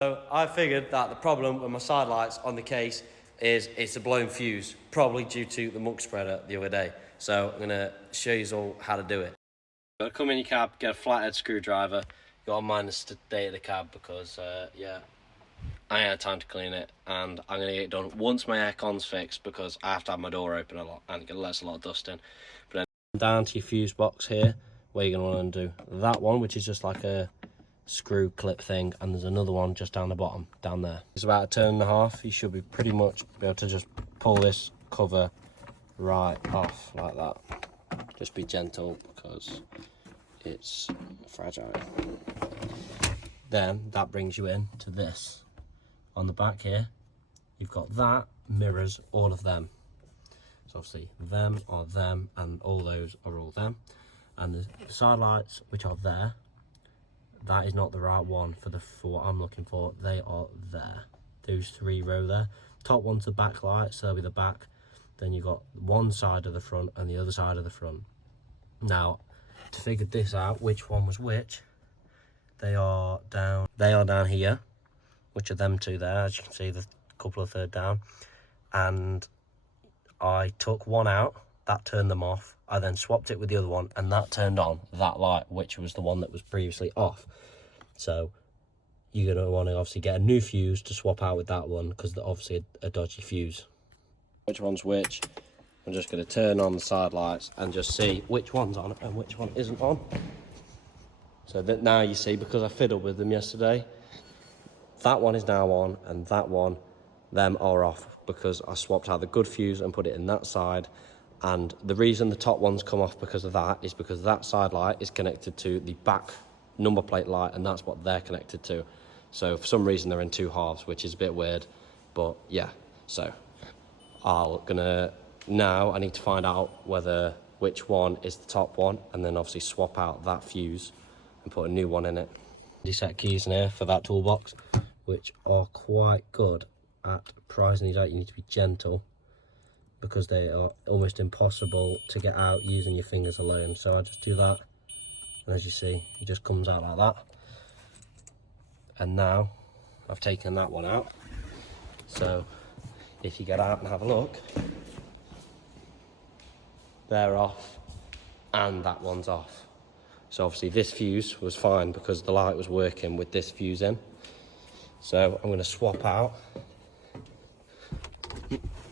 So I figured that the problem with my side lights on the case is it's a blown fuse, probably due to the muck spreader the other day. So I'm gonna show you all how to do it. Gotta come in your cab, get a flathead screwdriver. You gotta mind the state of the cab because yeah, I ain't had time to clean it, and I'm gonna get it done once my aircon's fixed because I have to have my door open a lot and it lets a lot of dust in. But then down to your fuse box here, where you're gonna want to undo that one, which is just like a screw clip thing, and there's another one just down the bottom down there. It's about a turn and a half. You should be pretty much be able to just pull this cover right off like that. Just be gentle because it's fragile. Then that brings you in to this on the back here. You've got that mirrors all of them, so obviously them are them and all those are all them, and the side lights which are there, that is not the right one for what I'm looking for. They are there, those three row there. Top one's the back light, so they'll be the back. Then you've got one side of the front and the other side of the front. Now, to figure this out, which one was which, they are down here, which are them two there, as you can see, the couple of third down. And I took one out, that turned them off. I then swapped it with the other one, and that turned on that light, which was the one that was previously off. So you're going to want to obviously get a new fuse to swap out with that one, because they're obviously a dodgy fuse. Which one's which? I'm just going to turn on the side lights and just see which one's on and which one isn't on. So that now you see, because I fiddled with them yesterday, that one is now on and that one, them are off, because I swapped out the good fuse and put it in that side. And the reason the top ones come off because of that is because that side light is connected to the back number plate light, and that's what they're connected to. So for some reason they're in two halves, which is a bit weird, but yeah. So now I need to find out which one is the top one, and then obviously swap out that fuse and put a new one in it. These set keys in here for that toolbox, which are quite good at prizing these out. You need to be gentle because they are almost impossible to get out using your fingers alone. So I just do that, and as you see, it just comes out like that. And now I've taken that one out. So if you get out and have a look, they're off and that one's off. So obviously this fuse was fine because the light was working with this fuse in. So I'm going to swap out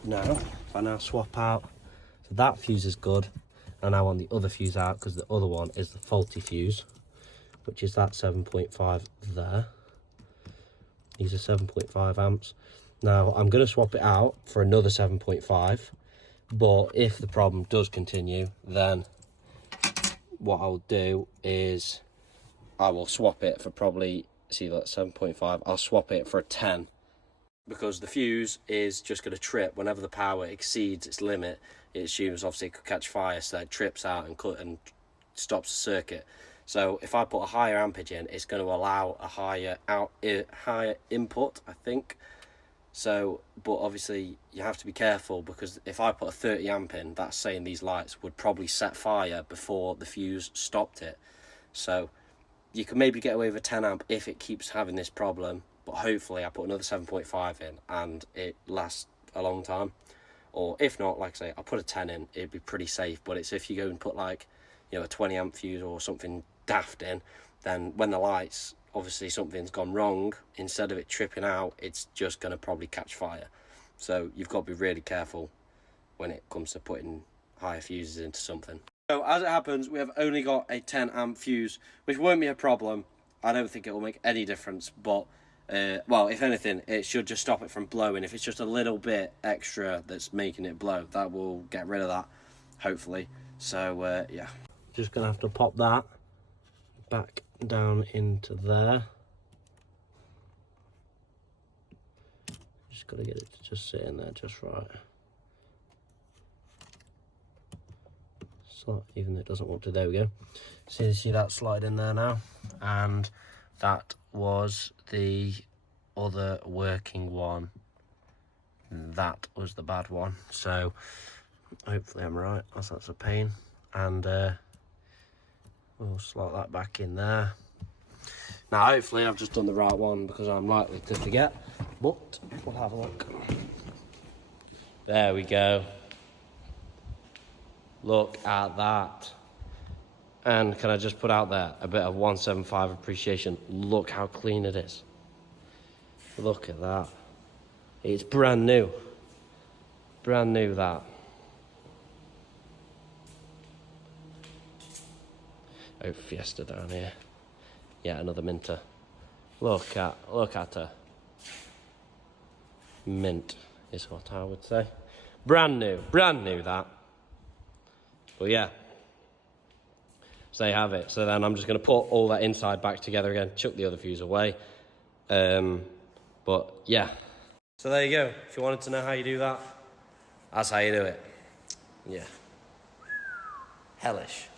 now. If I now swap out, so that fuse is good, and I want the other fuse out because the other one is the faulty fuse, which is that 7.5 there. These are 7.5 amps. Now I'm going to swap it out for another 7.5, but if the problem does continue, then what I'll do is I will swap it for probably, see that 7.5, I'll swap it for a 10, because the fuse is just going to trip whenever the power exceeds its limit. It assumes obviously it could catch fire, so it trips out and stops the circuit. So if I put a higher ampage in, it's going to allow a higher input, I think. So, but obviously you have to be careful, because if I put a 30 amp in, that's saying these lights would probably set fire before the fuse stopped it. So you can maybe get away with a 10 amp if it keeps having this problem, but hopefully I put another 7.5 in and it lasts a long time. Or if not, like I say, I'll put a 10 in, it'd be pretty safe. But it's if you go and put like, you know, a 20 amp fuse or something daft in, then when the lights, obviously something's gone wrong, instead of it tripping out, it's just going to probably catch fire. So you've got to be really careful when it comes to putting higher fuses into something. So as it happens, we have only got a 10 amp fuse, which won't be a problem. I don't think it will make any difference, but well, if anything, it should just stop it from blowing. If it's just a little bit extra that's making it blow, that will get rid of that, hopefully. So yeah, just gonna have to pop that back down into there. Just got to get it to just sit in there just right. So even though it doesn't want to, there we go. So you see that slide in there now, and that was the other working one. That was the bad one. So hopefully I'm right, as that's a pain. And we'll slot that back in there. Now, hopefully I've just done the right one because I'm likely to forget, but we'll have a look. There we go. Look at that. And can I just put out there a bit of 175 appreciation? Look how clean it is. Look at that. It's brand new. Brand new, that. Oh, Fiesta down here. Yeah, another minter. Look at her. Mint is what I would say. Brand new that. But yeah, so there you have it. So then I'm just going to put all that inside back together again, chuck the other fuse away. But yeah. So there you go. If you wanted to know how you do that, that's how you do it. Yeah. Hellish.